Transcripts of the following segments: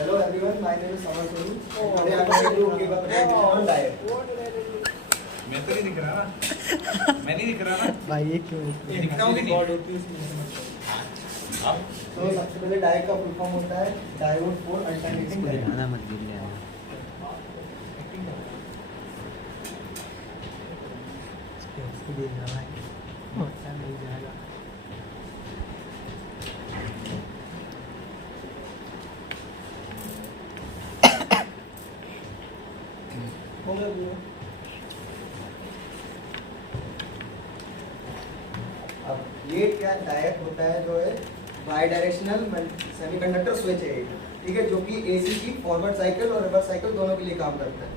Hello everyone, my name is Samar Soni. Today I am going to give a presentation on diet. मैं तो नहीं दिख रहा ना, मैं नहीं दिख रहा ना। भाई ये क्यों दिखता हूँ कि नहीं? तो सबसे पहले डाइट का फुल फॉर्म होता है डायोड फॉर अल्टरनेटिंग करंट। दिखाना मत गिर जाएगा। इसको दे देना भाई, होता नहीं जाएगा। अब ये क्या डायट होता है जो है बाई डायरेक्शनल सेमीकंडक्टर स्विच है, ठीक है, जो कि एसी की फॉरवर्ड साइकिल और रिवर्स साइकिल दोनों के लिए काम करता है।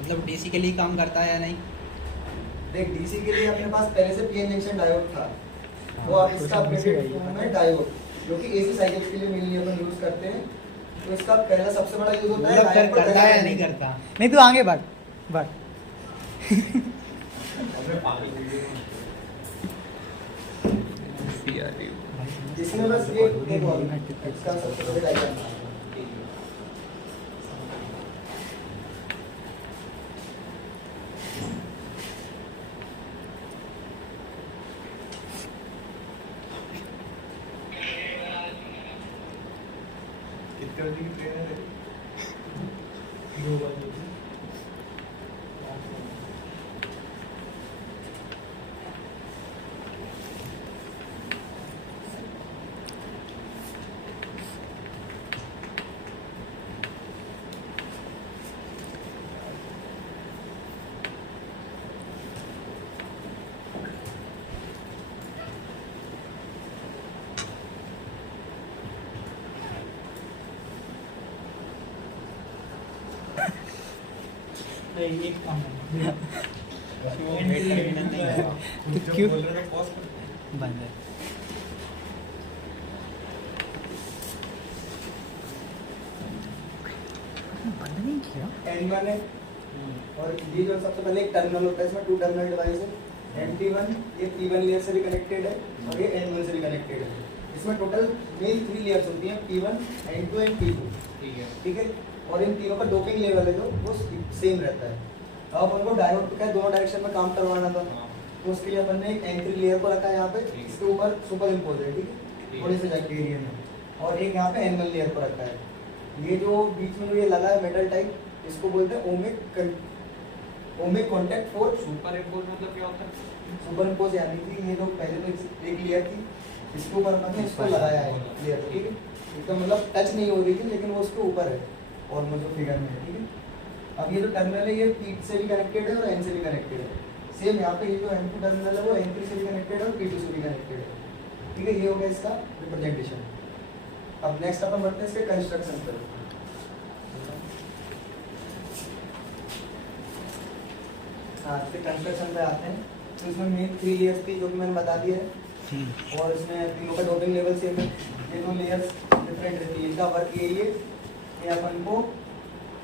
मतलब डीसी के लिए काम करता है या नहीं? देख डीसी के लिए अपने पास पहले से पीएन जंक्शन डायोड था, वो अब इसका अपडेटेड फॉर्म है डायोड, जो कि एसी साइकिल के लिए मेनली अपन यूज करते हैं। तो इसका पहला सबसे बड़ा यूज होता है मतलब डायोड को करता है या नहीं जलाने करता? नहीं तू आगे बढ़ बढ़। जिसमें बस ये देखो इसका सबसे बड़ा डायग्राम था। कितने बजे की ट्रेन है? 2 बजे। एक काम है तो क्यों बोल रहे हो पॉज कर। बंद है? बंद नहीं किया। N1 है और ये जो सबसे पहले एक टर्मिनल होता है, इसमें 2 टर्मिनल डिवाइस है। NT1 ये P1 लेयर से भी कनेक्टेड है और ये N1 से भी कनेक्टेड है। इसमें टोटल मेन 3 लेयर्स होती हैं, P1, N2 एंड P2, ठीक है। ठीक है। और इन तीनों का डोपिंग लेवल है जो वो सेम रहता है। अब अपन को डायोड को क्या दोनों डायरेक्शन में काम करवाना था, तो उसके लिए अपन ने एक एंट्री लेयर को रखा है यहाँ पे, इसके ऊपर सुपर इम्पोज है, ठीक है, थोड़े से जाके एरिया में, और एक यहाँ पे एनिमल लेयर को रखा है। ये जो बीच में जो ये लगा है मेटल टाइप, इसको बोलते हैं ohmic contact for super impose मतलब क्या होता है? सुपर इम्पोज, यानी कि ये जो पहले तो एक लेयर थी, इसके ऊपर अपन ने इसको लगाया है लेयर, ठीक है। इसका मतलब टच नहीं हो रही थी, लेकिन वो उसके ऊपर है और जो फिगर में है, ठीक है। अब ये जो टर्मिनल है ये P से भी कनेक्टेड है और N से भी कनेक्टेड है। सेम यहाँ पे ये जो N2 टर्मिनल है वो N3 से भी कनेक्टेड है और P2 से भी कनेक्टेड है, ठीक है। ये हो गया इसका रिप्रेजेंटेशन। अब नेक्स्ट अपन बढ़ते हैं इसके कंस्ट्रक्शन पर। हाँ, इसके कंस्ट्रक्शन पे आते हैं। तो इसमें मेन 3 लेयर्स थी जो कि मैंने बता दिया है, और इसमें तीनों का डोपिंग लेवल सेम है। ये 2 लेयर्स डिफरेंट रहती है, इनका वर्क यही है कि अपन को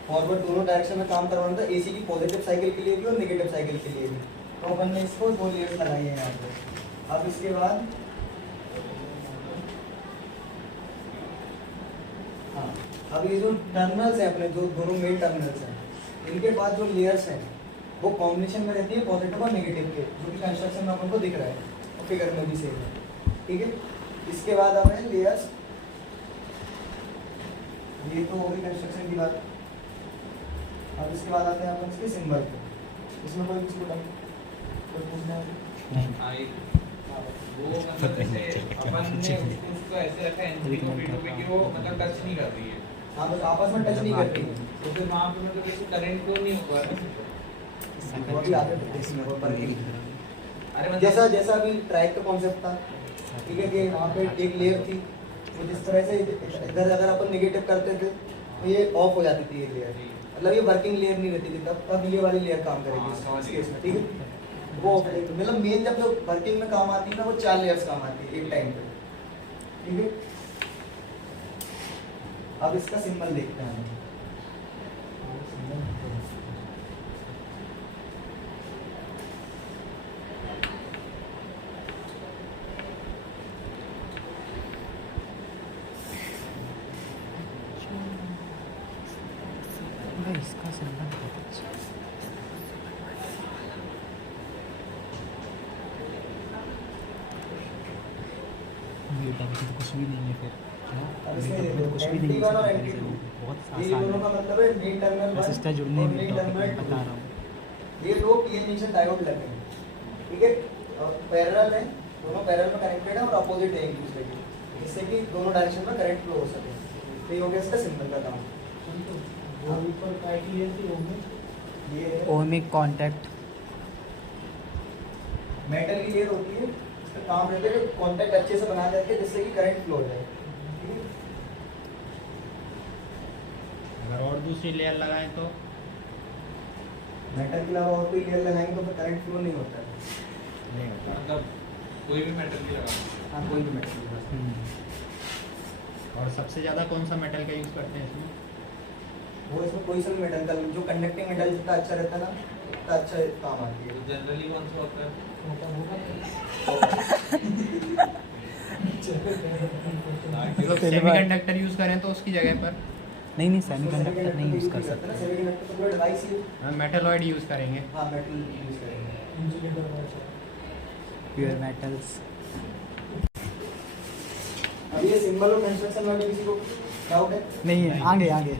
फॉरवर्ड दोनों डायरेक्शन में काम करवाना था, एसी की पॉजिटिव साइकिल के लिए भी और नेगेटिव साइकिल के लिए भी। तो अपन ने इसको 2 लेयर्स लगाई है यहाँ पे। अब इसके बाद हाँ, अब ये जो टर्मिनल्स हैं अपने, जो दोनों मेन टर्मिनल्स हैं, इनके बाद जो लेयर्स हैं वो कॉम्बिनेशन में रहती है पॉजिटिव और नेगेटिव के, जो कि कंस्ट्रक्शन में अपन को दिख रहा है और फिगर में भी सेम है, ठीक है। इसके बाद अब है लेयर्स, ये तो होगी कंस्ट्रक्शन की बात। अब इसके बाद आते हैं अपन इसके सिंबल पे। इसमें कोई किसी को पूछना है? नहीं। वो मतलब जैसे अपन ने उसको ऐसे रखा है N3 को P2 पे कि वो मतलब टच नहीं कर रही है। हाँ, बस आपस में टच नहीं करती। तो फिर वहाँ पे मतलब जैसे करंट को नहीं होगा ना। वो अभी आगे पर अरे मतलब जैसा जैसा अभी ट्रैक का कॉन्सेप्ट था, ठीक है, कि वहाँ पे एक लेयर थी, तो जिस तरह से इधर अगर अपन नेगेटिव करते थे तो ये ऑफ हो जाती थी ये लेयर, मतलब ये वर्किंग लेयर नहीं रहती थी, तब ये वाली लेयर काम करेगी इस केस में, ठीक है। वो मतलब मेन जब जो वर्किंग में काम आती है ना, वो 4 लेयर्स काम आती है एक टाइम पे, ठीक है। अब इसका सिंबल देखते हैं। तो इसका सिंबल बहुत अच्छा है। मीटर में तो कुछ भी नहीं है फिर अब इसमें मीटर में तो कुछ भी नहीं NT1 और है NT2 बहुत ये आसान दोनों का है मतलब है मेन टर्मिनल बस 1 इसका जुड़ने और में मेन टॉपिक टर्मिनल बता 2। रहा हूँ। ये दो पीएन जंक्शन डायोड लगे हैं, ठीक है, और पैरेलल है, दोनों पैरेलल में कनेक्टेड है और अपोजिट है एक दूसरे के, जिससे कि दोनों डायरेक्शन में करंट फ्लो हो सके। तो ये हो गया इसका सिंबल का काम। वो ऊपर काय की है थी ओमे ये है ओमिक कांटेक्ट मेटल की लेयर होती है, इसका काम रहता है कि कांटेक्ट अच्छे से बना देते हैं जिससे कि करंट फ्लो हो जाए, ठीक है। अगर और दूसरी लेयर लगाएं तो मेटल के अलावा और कोई लेयर लगाएंगे तो फिर करंट फ्लो नहीं होता है। नहीं होता। मतलब कोई भी मेटल की लगा हाँ, कोई भी मेटल और सबसे ज़्यादा कौन सा मेटल का यूज़ करते हैं इसमें? वो इसमें कोई सा भी मेटल का जो कंडक्टिंग मेटल जितना अच्छा रहता है ना उतना अच्छा काम आती है। तो जनरली कौन सा होता है? सेमीकंडक्टर यूज़ करें तो उसकी जगह पर नहीं सेमीकंडक्टर नहीं यूज़ कर सकते। सेमीकंडक्टर तो पूरा डिवाइस ही है। हम मेटलॉइड यूज़ करेंगे। हाँ, मेटल यूज करेंगे। प्योर मेटल्स अब ये सिंबल और कंस्ट्रक्शन में किसी को डाउट है? नहीं है आगे आगे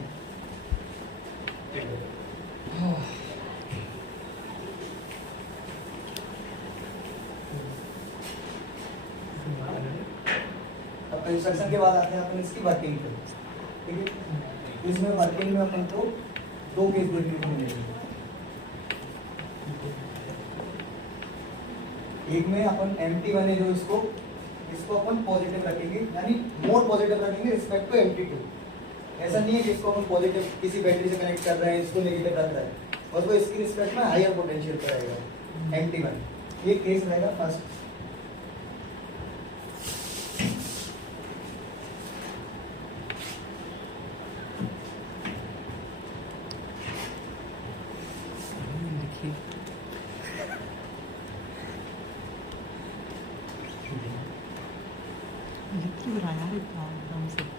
अब कंस्ट्रक्शन के बाद आते हैं अपन इसकी वर्किंग पे, ठीक है। इसमें वर्किंग में अपन को दो केस देखने को मिलेंगे। एक में अपन MT1 है जो इसको अपन पॉजिटिव रखेंगे, यानी मोर पॉजिटिव रखेंगे रिस्पेक्ट टू MT2। ऐसा नहीं है कि इसको अपन पॉजिटिव किसी बैटरी से कनेक्ट कर रहे हैं इसको नेगेटिव रख रहे हैं, और वो इसकी रिस्पेक्ट में हायर पोटेंशियल पे रहेगा MT1। ये केस रहेगा फर्स्ट। देखिए लिख क्यों रहा है यार इतना एकदम से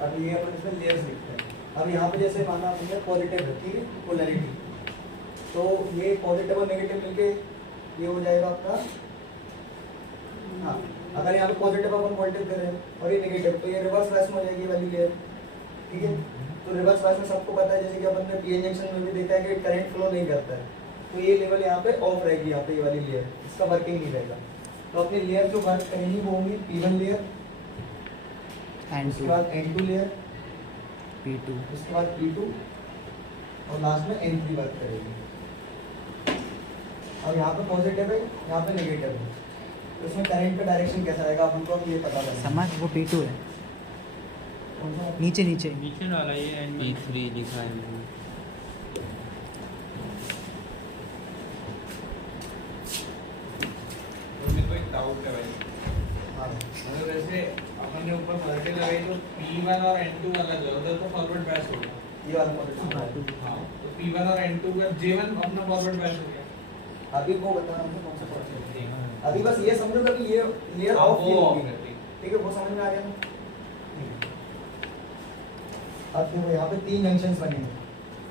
अब ये अपन इसमें लेयर्स लिखते हैं। अब यहाँ पे जैसे माना हमने पॉजिटिव है, ठीक है, पोलैरिटी, तो ये पॉजिटिव और नेगेटिव मिलके ये हो जाएगा आपका, हाँ, अगर यहाँ पे पॉजिटिव अपन वोल्टेज दे रहे हैं और ये नेगेटिव, तो ये रिवर्स बायस में हो जाएगी वाली लेयर, ठीक है। तो रिवर्स बायस में सबको पता है, जैसे कि अपन ने पीएन जंक्शन में भी देखा है कि करंट फ्लो नहीं करता है, तो ये लेवल यहाँ पे ऑफ रहेगी, यहाँ पे ये वाली लेयर, इसका वर्किंग नहीं रहेगा। तो अपनी लेयर जो वर्क करेंगी वो होंगी P1 लेयर, उसके बाद N2 लेयर, P2 उसके बाद P2 और लास्ट में N3 वर्क करेगी। अब यहाँ पे पॉजिटिव है, यहाँ पे नेगेटिव है, तो इसमें करंट का डायरेक्शन कैसा रहेगा अपन को अब ये पता करना है। समझ वो P2 है कौन सा? नीचे नीचे नीचे वाला ये P3 लिखा है मैंने। तो मेरे को एक डाउट है भाई, हाँ, मतलब वैसे अपन ने ऊपर वोल्टेज लगाई तो P1 और N2 अलग है, उधर तो फॉरवर्ड बैच हो गया। ये वाला पॉजिटिव है। हाँ, तो P1 और N2 का J1 अपना फॉरवर्ड बैच हो गया। अभी वो बताना मुझे कौन सा पॉजिटिव है। अभी बस ये समझो कि ये लेयर हाँ, ऑफ वो off होगी, है, ठीक। ठीक है, वो समझ में आ गया ना। अब देखो यहाँ पे 3 जंक्शंस बनेंगे,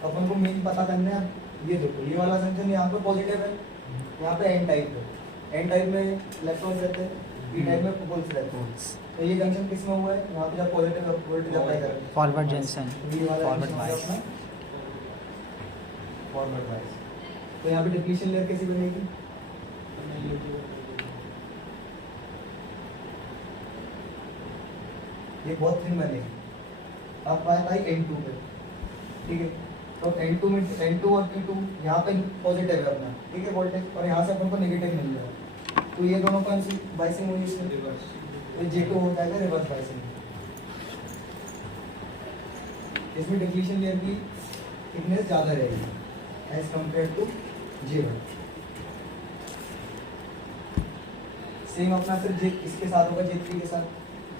तो अपन को मेन पता करना है। ये देखो ये वाला जंक्शन यहाँ पे पॉजिटिव है, यहाँ पे N टाइप है, N टाइप में इलेक्ट्रॉन्स रहते हैं, P टाइप में होल्स रहते हैं। तो ये जंक्शन किस में हुआ है, यहाँ पे जब पॉजिटिव वोल्टेज अप्लाई करेंगे, फॉरवर्ड जंक्शन ये वाला फॉरवर्ड जंक्शन बायस अपना फॉरवर्ड बायस। तो यहाँ पे डिप्लीशन लेयर कैसी बनेगी, ये बहुत थिन बनेगी। अब बात आई N2 पे, ठीक है, तो N2 में N2 और P2 यहाँ पे पॉजिटिव है अपना, ठीक है, वोल्टेज, और यहाँ से अपन को नेगेटिव मिल रहा है। तो ये दोनों कौन सी बाइसिंग हुई इसमें? रिवर्स तो J2 हो जाएगा रिवर्स बाइसिंग। इसमें डिप्लीशन लेयर की थिकनेस ज़्यादा रहेगी as compare to J1। Same अपना फिर इसके साथ होगा J3 के साथ।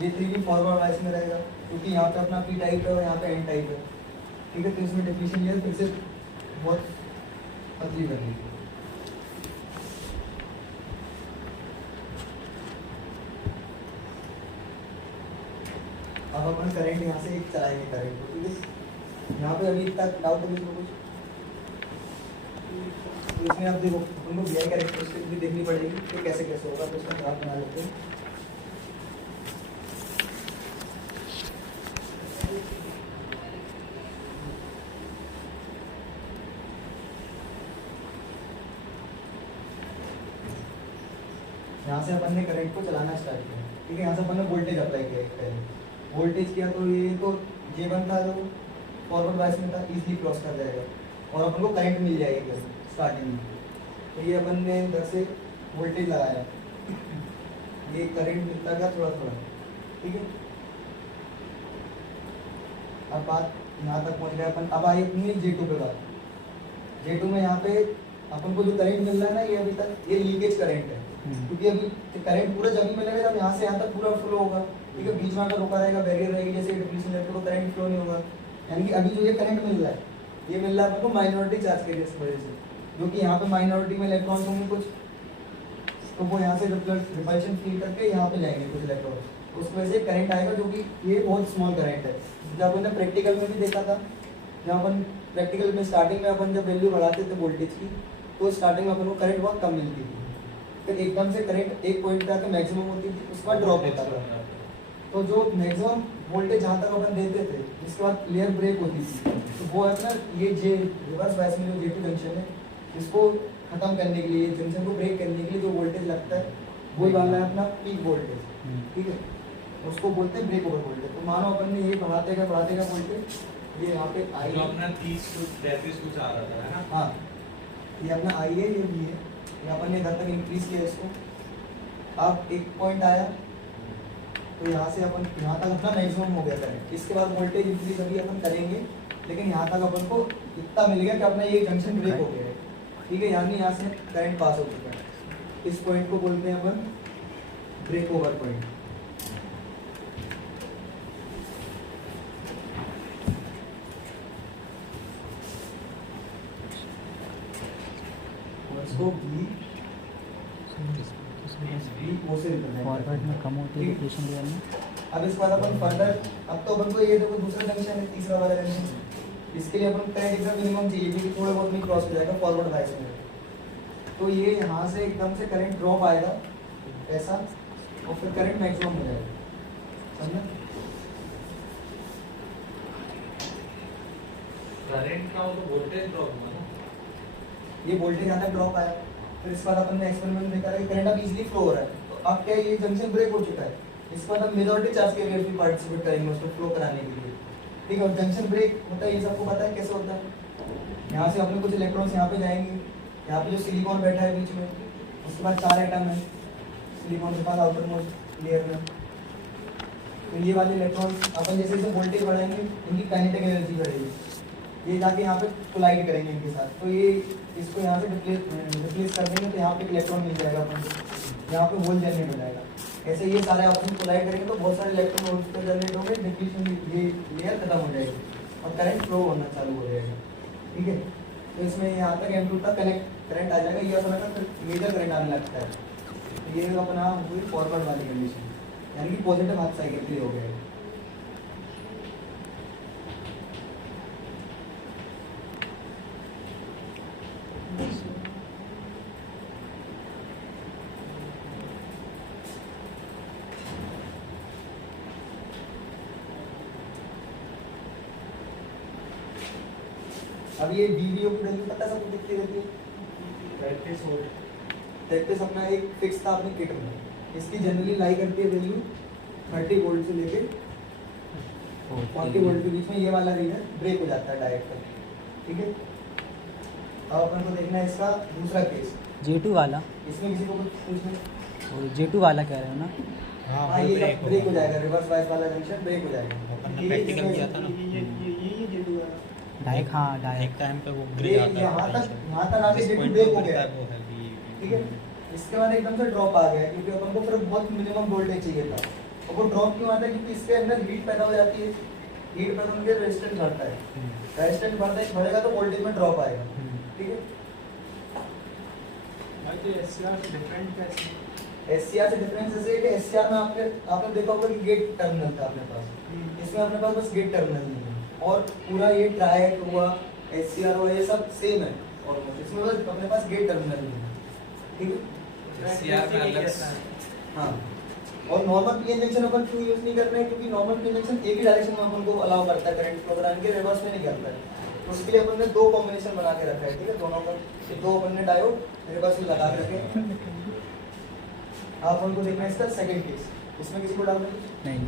J3 भी फॉरवर्ड बाइस में रहेगा क्योंकि यहाँ पे अपना P टाइप है और यहाँ पे N टाइप है, ठीक है। तो इसमें डिप्लीशन लेयर फिर से बहुत पतली बनेगी। अब अपन करंट यहाँ से एक चलाएंगे करंट को, ठीक है। यहाँ पे अभी तक डाउट है किसी को कुछ? तो इसमें आप देखो उनको वी आई कैरेक्टरिस्टिक भी देखनी पड़ेगी कि कैसे कैसे होगा, तो उसका ग्राफ बना लेते हैं। यहाँ से अपन ने करंट को चलाना स्टार्ट किया, ठीक है। यहाँ से अपन ने वोल्टेज अप्लाई किया पहले, वोल्टेज किया तो ये तो J1 था जो फॉरवर्ड बायस में था, इजीली क्रॉस कर जाएगा और अपन को करंट मिल जाएगी स्टार्टिंग में। तो ये अपन ने इधर से वोल्टेज लगाया, ये करंट मिलता गया थोड़ा थोड़ा, ठीक है। अब बात यहाँ तक पहुँच गए अपन। अब आइए अपनी J2 पे बात। J2 में यहाँ पे अपन को जो करंट मिल रहा है ना, ये अभी तक ये लीकेज करंट है, क्योंकि अभी करंट पूरा जमीन में लगेगा, यहाँ से यहाँ तक पूरा फ्लो होगा, ठीक है। बीच में अगर रुका रहेगा, बैरियर रहेगी जैसे डिप्लीशन लेयर तो करंट फ्लो नहीं होगा। यानी कि अभी जो ये करंट मिल रहा है, ये मिल रहा है अपन को माइनॉरिटी चार्ज के वजह से, जो कि यहाँ पे माइनॉरिटी में इलेक्ट्रॉन्स होंगे कुछ, तो वो यहाँ से रिपल्शन फील करके यहाँ पे जाएंगे कुछ इलेक्ट्रॉन, उस वजह से करंट आएगा, जो कि ये बहुत स्मॉल करंट है। जब अपन प्रैक्टिकल में भी देखा था, जब अपन प्रैक्टिकल में स्टार्टिंग में अपन जब वैल्यू बढ़ाते थे वोल्टेज की, तो स्टार्टिंग में अपन को करंट बहुत कम मिलती थी, फिर एकदम से करंट एक पॉइंट पे आकर मैक्सिमम होती थी, उसके बाद ड्रॉप होता था। तो जो मैक्सिमम वोल्टेज जहाँ तक अपन देते थे, इसके बाद लेयर ब्रेक होती थी, तो वो है ना ये जे रिवर्स बायस में जो J2 जंक्शन है, इसको खत्म करने के लिए, जंक्शन को ब्रेक करने के लिए जो वोल्टेज लगता है वो डालना है अपना पीक वोल्टेज, ठीक है। उसको बोलते हैं ब्रेक ओवर वोल्टेज। तो मानो अपन ने ये बढ़ाते गए वोल्टेज, ये यहाँ पे आई जो अपना 30 कुछ 33 कुछ आ रहा था, है ना? हाँ, ये अपना आई है, ये भी है, ये अपन ने इधर तक इंक्रीज किया इसको। अब एक पॉइंट आया तो यहाँ से अपन यहाँ तक अपना मैक्सिमम हो गया करंट। इसके बाद वोल्टेज इंक्रीज अभी अपन करेंगे, लेकिन यहाँ तक अपन को इतना मिल गया कि अपना ये जंक्शन ब्रेक हो गया है, ठीक है। यानी यहाँ से करंट पास हो चुका है। इस पॉइंट को बोलते हैं अपन ब्रेक ओवर पॉइंट। इसको फॉरवर्ड में कम होती है डिप्लीशन लेयर में। अब इसके बाद अपन फर्दर, अब तो अपन को ये देखो दूसरा जंक्शन है, तीसरा वाला जंक्शन, इसके लिए अपन करंट एकदम मिनिमम चाहिए, क्योंकि थोड़ा बहुत नहीं क्रॉस हो जाएगा फॉरवर्ड बायस में। तो ये यहाँ से एकदम से करंट ड्रॉप आएगा ऐसा, और फिर करंट मैक्सिमम हो जाएगा, समझना? करंट का तो वोल्टेज ड्रॉप हुआ ना, ये वोल्टेज यहाँ तक ड्रॉप आया। फिर इसके बाद अपन ने एक्सपेरिमेंट देखा कि करंट अब इजीली फ्लो हो रहा है, तो अब क्या ये जंक्शन ब्रेक हो चुका है। इसके बाद हम मेजॉरिटी चार्ज के वेव भी पार्टिसिपेट करेंगे उसको फ्लो कराने के लिए, ठीक है। और जंक्शन ब्रेक होता है, ये सबको पता है कैसे होता है। यहाँ से अपने कुछ इलेक्ट्रॉन्स यहाँ पे जाएंगे, यहाँ पे जो सिलिकॉन बैठा है बीच में, उसके बाद 4 एटम है सिलिकॉन के पास आउटर मोस्ट लेयर में। तो ये वाले इलेक्ट्रॉन्स अपन जैसे जैसे वोल्टेज बढ़ाएंगे, इनकी काइनेटिक एनर्जी बढ़ेगी, ये जाके यहाँ पे कोलाइड करेंगे इनके साथ। तो ये इसको यहाँ से रिप्लेस कर देंगे, तो यहाँ पे इलेक्ट्रॉन मिल जाएगा अपन को, यहाँ पे होल जनरेट हो जाएगा। ऐसे ये सारे अपन कोलाइड करेंगे तो बहुत सारे इलेक्ट्रॉन होल्स का जनरेट होंगे, डिप्लीशन ये लेयर खत्म हो जाएगी और करंट फ्लो होना चालू हो जाएगा, ठीक है। तो इसमें यहाँ तक M2 तक करंट आ जाएगा, ये अपना फिर मेजर करंट आने लगता है। तो ये अपना हुई फॉरवर्ड वाली कंडीशन, यानी कि पॉजिटिव हाफ साइकिल के लिए हो गया है। अब ये DVO की वैल्यू पता सबको दिखती रहती है, प्रैक्टिस अपना एक फिक्स था अपनी किट में, इसकी जनरली लाई करती है वैल्यू 30 वोल्ट से लेके 40 वोल्ट के बीच में। ये वाला रीजन ब्रेक हो जाता है डायरेक्ट, ठीक है। अब अपन को देखना है इसका दूसरा केस। J2 वाला, इसमें किसी को कुछ पूछना? वो J2 वाला कह रहे हो ना? हाँ हाँ, वो ये ब्रेक ब्रेक हो जाएगा, रिवर्स बायस वाला जंक्शन ब्रेक हो जाएगा। अपन ने ये प्रैक्टिकल इसमें- किया था ना। ये J2 वाला। डायरेक्ट, हाँ एक डायरेक्ट। टाइम पे वो गिर ब्रेक जाता है यहाँ तक potential। आके जिस J2 point ब्रेक पे हो गिरता गया, है वो हैवी। ठीक है। इसके बाद एकदम से ड्रॉप आ गया, क्योंकि अपन को फिर बहुत मिनिमम वोल्टेज चाहिए था। और वो ड्रॉप क्यों आता है? क्योंकि इसके अंदर हीट पैदा हो जाती है, हीट पैदा होने के रेजिस्टेंस बढ़ता है, रेजिस्टेंस बढ़ेगा तो वोल्टेज में ड्रॉप आएगा, ठीक है। SCR से डिफरेंट कैसे? एससीआर से डिफरेंस ऐसे है कि एससीआर में आपने देखा होगा कि गेट टर्मिनल था अपने पास, इसमें अपने पास बस गेट टर्मिनल नहीं है, और पूरा ये ट्रायड हुआ, एससीआर हुआ, ये सब सेम है ऑलमोस्ट। इसमें बस अपने पास गेट टर्मिनल नहीं है, ठीक है। SCR में अलग हाँ, और नॉर्मल पी इंजेक्शन अपन क्यों यूज नहीं कर रहे हैं? क्योंकि नॉर्मल पी इंजेक्शन एक ही डायरेक्शन में अपन को अलाउ करता है करंट फ्लो कराने के, रिवर्स में नहीं करता है। तो उसके लिए अपन ने दो कॉम्बिनेशन बना के रखा है, ठीक है। दोनों का दो अपन ने डायोड रिवर्स में लगा के रखे। आप अपन को देखना है इसका सेकंड केस, इसमें किसी को डालना है? नहीं,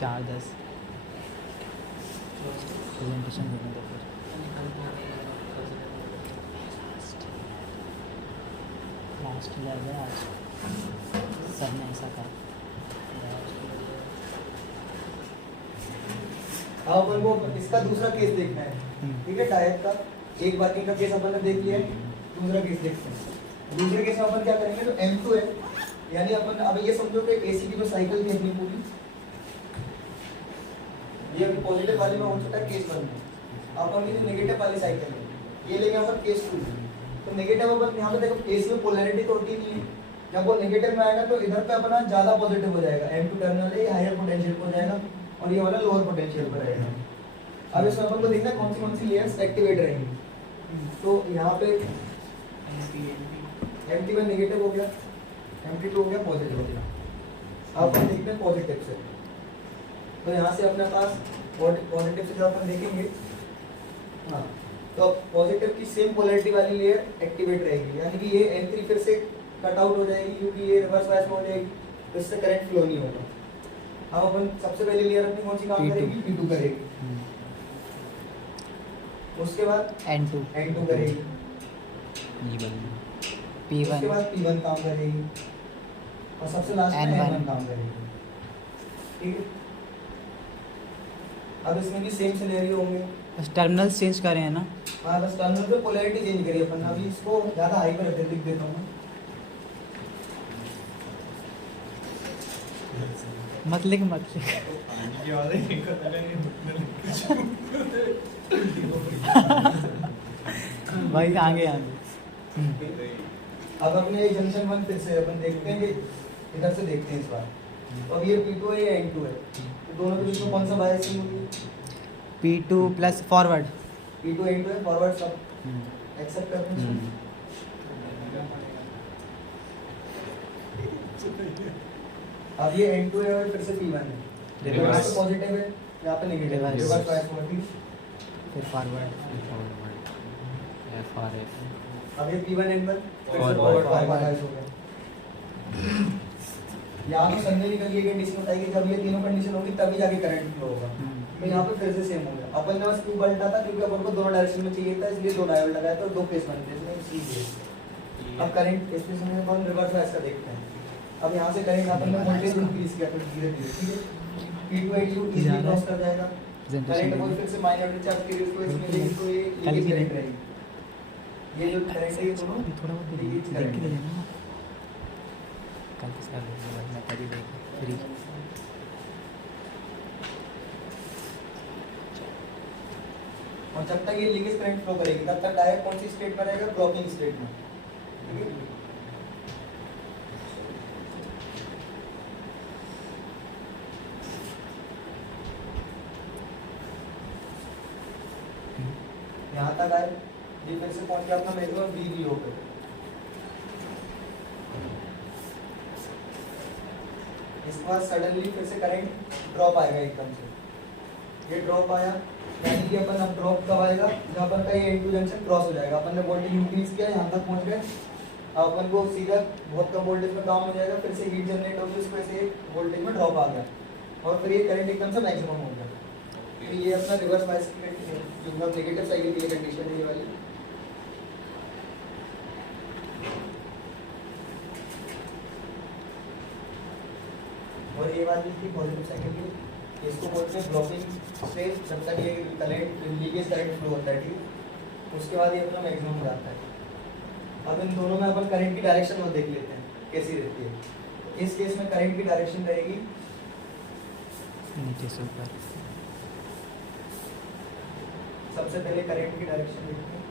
4-10 प्रेजेंटेशन देने दो फिर। लास्ट जाएगा आज, सर ने ऐसा कहा। अब अपन को इसका दूसरा केस देखना है, ठीक है। टाइप का एक वर्किंग का केस अपन ने देख लिया है, दूसरा केस देखते हैं। दूसरे केस में अपन क्या करेंगे? जो M2 है, यानी अपन अब ये समझो कि एसी की जो साइकिल थी अपनी पूरी, ये अभी पॉजिटिव वाले में हो चुका है केस 1 में। अपन की जो नेगेटिव वाली साइकिल है, ये लेंगे अपन केस 2 में। तो नेगेटिव अपन यहाँ पे देखो, एसी में पोलैरिटी तो होती नहीं है, जब वो नेगेटिव में आएगा तो इधर पे अपना ज्यादा पॉजिटिव हो जाएगा, M2 टर्मिनल है, ये हायर पोटेंशियल हो जाएगा और ये वाला लोअर पोटेंशियल पर रहेगा। अब इसमें अपन को देखना है कौन सी लेयर्स एक्टिवेट रहेंगी। तो यहाँ पे M1 नेगेटिव हो गया, M2 हो गया पॉजिटिव हो गया। अब अपन देखते हैं पॉजिटिव से, तो यहाँ से अपने पास पॉजिटिव से जब अपन देखेंगे, हाँ, तो पॉजिटिव की सेम पोलैरिटी वाली लेयर एक्टिवेट रहेगी, यानी कि ये N3 फिर से कट आउट हो जाएगी, क्योंकि ये रिवर्स बायस में हो जाएगी, तो इससे करंट फ्लो नहीं होगा। अब अपन सबसे पहली लेयर अपनी कौन सी काम करेगी? P2 करेगी। उसके बाद N2 करेगी, P1 उसके बाद P1 काम करेगी, और सबसे लास्ट में N1 N1 काम करेगी, ठीक है। अब इसमें भी सेम सिनेरियो होंगे। बस टर्मिनल चेंज करें है ना? हाँ, बस टर्मिनल पे पोलैरिटी चेंज करिए अपन। अभी इसको ज़्यादा हाई पर लिख देता हूँ मैं। मत लिख। भाई आगे अब अपने ये जंक्शन 1 फिर से अपन देखते हैं कि इधर से देखते हैं इस बार। तो अब ये P2 है, ये N2 है, तो दोनों के बीच में कौन सा बायसिंग होगी? P2 plus forward. P2 N2 है, फॉरवर्ड सब एक्सेप्ट करते हैं। अब ये N2 है और फिर से P1 है, रिवर्स पॉजिटिव है, यहाँ पे नेगेटिव है, रिवर्स बायस होगी, फिर फॉरवर्ड। अब ये P1 N1 फिर से Forward, फॉरवर्ड forward। बायस होगा। यहाँ तो संजय निकल ये कंडीशन बताई कि जब ये तीनों कंडीशन होगी तभी जाके करंट फ्लो होगा। तो यहाँ पे फिर से सेम हो गया। अपन ने बस 2 बल्ट था, क्योंकि अपन को दोनों डायरेक्शन में चाहिए था, इसलिए 2 डायोड लगाया था, 2 केस बन गए इसमें सीधे। अब करंट इसमें से हम रिवर्स बायस का देखते हैं। अब यहाँ से करंट अपन ने वोल्टेज इंक्रीज किया फिर धीरे-धीरे, ठीक है। P2 N2 इजीली क्रॉस कर जाएगा। करंट वो फिर से माइनर डिस्चार्ज के लिए इसको इसमें लेकिन तो ये करंट रहेगी। ये जो करंट है ये दोनों थोड़ा बहुत ये देख करंट के है। देना कल किसका मैं कभी देख फ्री। और जब तक ये लीकेज करंट फ्लो करेगी तब तक डायोड कौन सी स्टेट में रहेगा? ब्लॉकिंग स्टेट में, ठीक है। यहाँ तक आए, ये फिर से पहुंच गया अपना मैक्सिमम VVO पे। इसके बाद सडनली फिर से करंट ड्रॉप आएगा एकदम से। ये ड्रॉप आया, यानी कि अपन अब ड्रॉप कब आएगा? जब अपन का ये N2 जंक्शन क्रॉस हो जाएगा। अपन ने वोल्टेज इंक्रीज किया, यहाँ तक पहुँच गए। अब अपन को सीधा बहुत कम वोल्टेज में काम हो जाएगा, फिर से हीट जनरेट होगी, उसको ऐसे वोल्टेज में ड्रॉप आ गया और फिर ये करंट एकदम से मैक्सिमम हो गया। तो ये अपना रिवर्स बायस की कंडीशन, जो मतलब नेगेटिव साइकिल की कंडीशन है ये वाली। और ये वाली थी पॉजिटिव साइकिल की, इसको बोलते हैं ब्लॉकिंग स्टेज, जब तक ये करंट लीकेज करंट फ्लो होता है, ठीक है। उसके बाद ये अपना मैक्सिमम हो जाता है। अब इन दोनों में अपन करंट की डायरेक्शन और देख लेते हैं कैसी रहती है। इस केस में करंट की डायरेक्शन रहेगी नीचे से ऊपर। सबसे पहले करंट की डायरेक्शन देखते हैं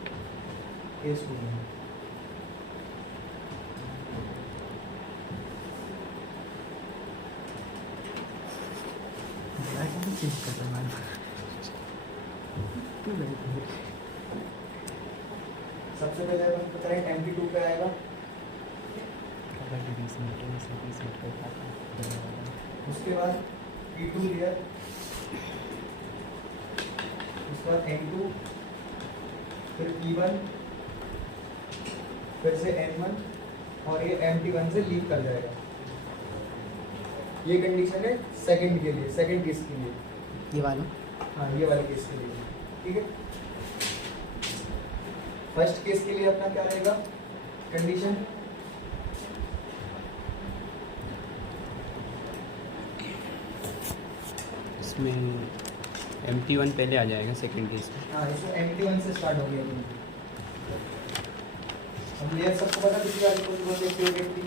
केस 2 में। सबसे पहले अपन करंट MP2 पे आएगा, उसके बाद P2 लिया, उसके बाद N2, फिर P1, फिर से N1 और ये MT1 से लीक कर जाएगा। ये कंडीशन है सेकंड के लिए, सेकंड केस के लिए। ये वाला हाँ, ये वाले केस के लिए, ठीक है। फर्स्ट केस के लिए अपना क्या रहेगा कंडीशन? इसमें MT1 पहले आ जाएगा सेकंड केस में। हाँ, इसमें MT1 से स्टार्ट हो गया। हम लेयर सबको पता किसी वाली कौन सी एक्टिविटी थी?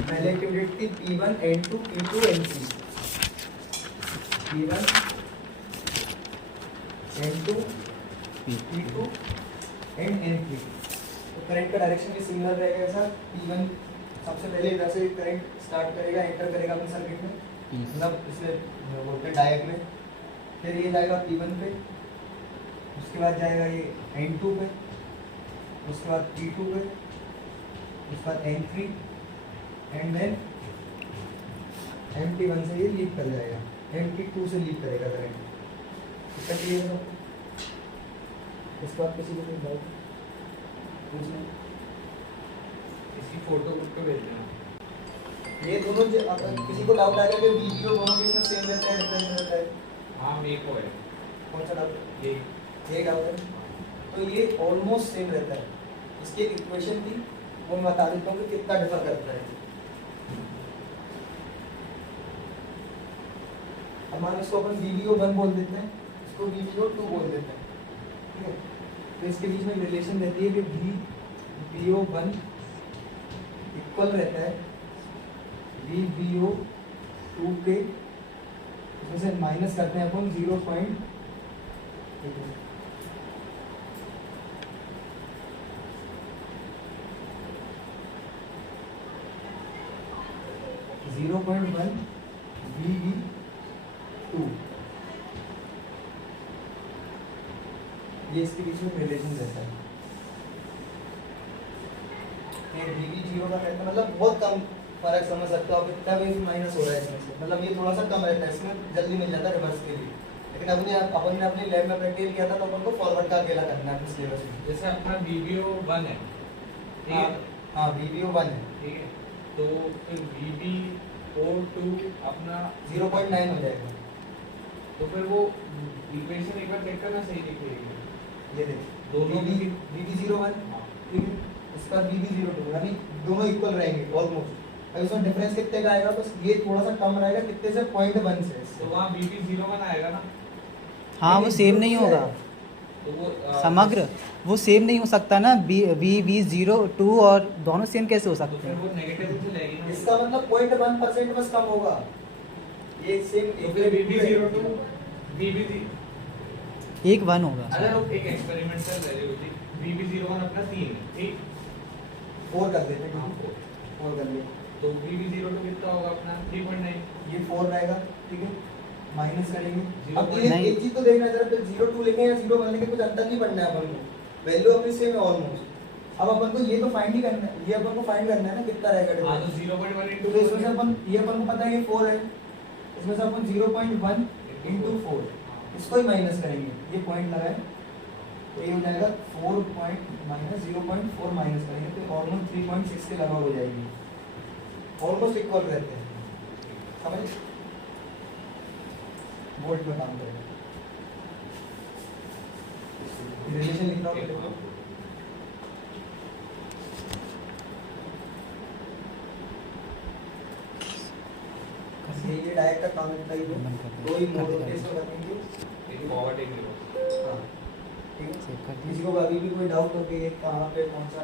पहले एक्टिविटी थी P1 N2 P2 N3। P1 N2 P2 and N3। तो करंट का डायरेक्शन भी सिमिलर रहेगा ऐसा। P1 सबसे पहले इधर से करंट स्टार्ट करेगा, एंटर करेगा अपने सर्किट में, मतलब इसमें बोलते हैं डायग में। फिर ये जाएगा P1 पे, उसके बाद जाएगा ये N2 पे, उसके बाद P2 पे, उसके बाद N3 एंड देन MT1 से ये लीक कर जाएगा, MT2 से लीक करेगा करंट। इसका क्लियर है? इसके बाद किसी को कोई डाउट पूछना? इसकी फोटो ग्रुप पे भेज देना। ये दोनों किसी को डाउट आएगा कि वीडियो दोनों के इसमें सेम रहता है डिफरेंट रहता है? हाँ, मेरे को है कौन सा डाउट? ये। ये डाउट है। तो ये ऑलमोस्ट सेम रहता है। इसकी एक इक्वेशन थी, वो मैं बता देता हूँ कि कितना डिफर करता है। अब मान इसको अपन VBO1 बोल देते हैं, इसको VBO2 बोल देते हैं, ठीक है। तो इसके बीच में रिलेशन रहती है कि VBO1 इक्वल रहता है VBO2 के, उसमें से माइनस करते हैं अपन 0.0.1 VB2। ये इसके बीच में रिलेशन रहता है। VB0 का रहता है, मतलब बहुत कम फर्क समझ सकते हो आप, इतना भी माइनस हो रहा है इसमें से, मतलब ये थोड़ा सा कम रहता है, इसमें जल्दी मिल जाता है रिवर्स के लिए। लेकिन अपन ने अपनी लैब में प्रैक्टिकल किया था, तो अपन को फॉरवर्ड का अकेला करना है अपने सिलेबस में। जैसे अपना VBO1 है, ठीक है? हाँ, VBO1 है, ठीक है, तो फिर VBO2 अपना 0.9 हो जाएगा। तो फिर वो इक्वेशन एक बार चेक करना, सही दिखेगी। ये देख दोनों की VB01, ठीक है, इसका VB02, यानी दोनों इक्वल रहेंगे ऑलमोस्ट। अब इसमें डिफरेंस कितने का आएगा? बस ये थोड़ा सा कम रहेगा, कितने से 0.1 से। तो वहाँ VB01 आएगा ना। हाँ, वो सेम नहीं होगा तो वो समग्र, वो सेम नहीं हो सकता ना। VB02 और दोनों सेम कैसे हो तो सकते फिर हैं? वो नेगेटिव से लेगी ना। इसका मतलब 0.1% बस कम होगा। ये सेम तो फिर VB02 VB0 एक 1 होगा। अरे लोग एक एक्सपेरिमेंटल वैल्यू होती है। VB01 अपना 3 है, ठीक। 4 कर देते हैं, हाँ, 4 कर लिए। तो VB02 कितना होगा अपना 3.9। ये 4 रहेगा, ठीक है, माइनस करेंगे। अब 0.9 ये एक चीज तो देखना जरा, फिर 02 लेंगे या 01 लेंगे, कुछ अंतर नहीं पड़ना है अपन को, वैल्यू अपनी सेम है ऑलमोस्ट। अब अपन को ये तो फाइंड ही करना है, ये अपन को फाइंड करना है ना कितना रहेगा हाँ, तो डिफरेंस। 0.1 तो इसमें से अपन, ये अपन को पता है ये 4 है, इसमें से अपन 0.1 into 4 इसको ही माइनस करेंगे, ये पॉइंट लगाए, तो ये हो जाएगा 4 माइनस 0.4 माइनस करेंगे तो ऑलमोस्ट 3.6 के लगभग हो जाएगी, ऑलमोस्ट इक्वल रहते हैं, समझ? वोल्ट में काम करेगा। रिलेशन लिख रहा हूँ देखो। ये डायरेक्ट का काम इतना ही है, बंद कर दे। दो ही कर मोड दे, होते कर हैं दे। इसको करने के। एक फॉरवर्ड एक रिवर्स। हाँ ठीक है। सेव कर किसी दिया। को अभी भी कोई डाउट हो कि ये कहाँ पे कौन सा